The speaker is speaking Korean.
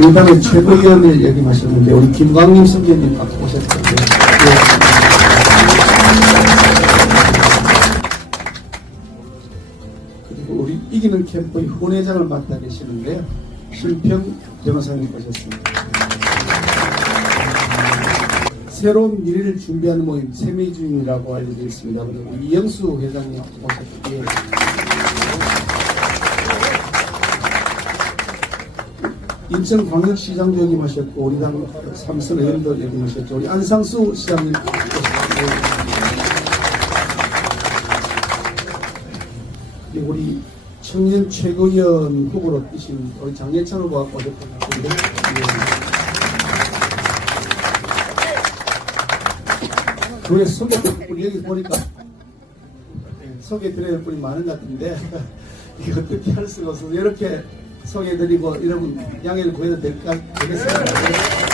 민주당의 최고위원을 역임하셨는데 우리 김광림 선배님 아까 오셨을 텐데 예. 그리고 우리 이기는 캠프의 후원회장을 맡아 계시는데요 신평 변호사님 오셨습니다. 새로운 미래를 준비하는 모임 세미중이라고 알려져 있습니다. 그리고 이영수 회장님 오셨고요. 인천광역시장도 역임하셨고 우리 당 삼선 의원도 역임하셨죠. 우리 안상수 시장님. 그리고 우리 청년 최고위원 후보로 뛰신 우리 장예찬 후보가 오셨던 것 같은데 예. 그에 소개될 분이 여기 보니까 예, 소개 드려야 될 분이 많은 것 같은데 이거 어떻게 할 수가 없어서 이렇게 소개해드리고 여러분 양해를 구해도 될까 되겠습니다.